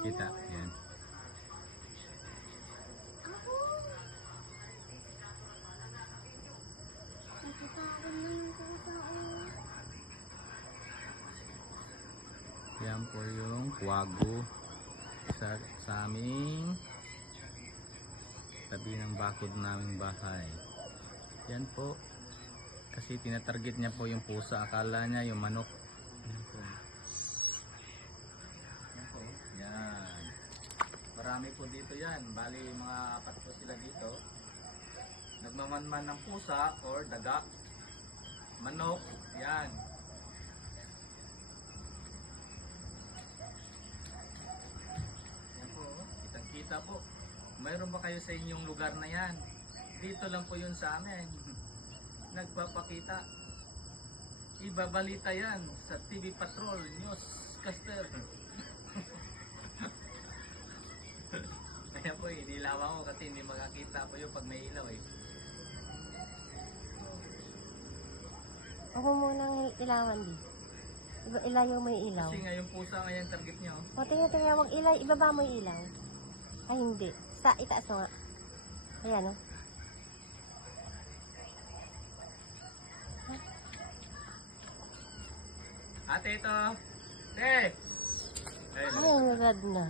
Kita, yan. Yan po yung kwago sa aming tabi ng bakod naming bahay. Yan po. Kasi tinatarget niya po yung pusa. Akala niya yung manok. Yan po. Yan po. Yan. Marami po dito yan. Bali mga 4 po sila dito. Nagmamanman ng pusa or daga. Manok. Yan. Yan po. Kitang-kita po. Mayroon ba kayo sa inyong lugar na yan? Dito lang po yun sa amin. Nagpapakita. Ibabalita yan sa TV Patrol, Newscaster. Kaya po inilawan ko kasi hindi makakita po yun pag may ilaw eh. Ako munang ilawan di. Ilaw mo yung ilaw. Kasi ngayon pusa ngayon target nyo. O tingnan, wag ilaw, ibaba mo yung ilaw. Ay hindi. Sa itaas mo nga. Ayan o. Ate ito. Hey! Ay, ang rad na.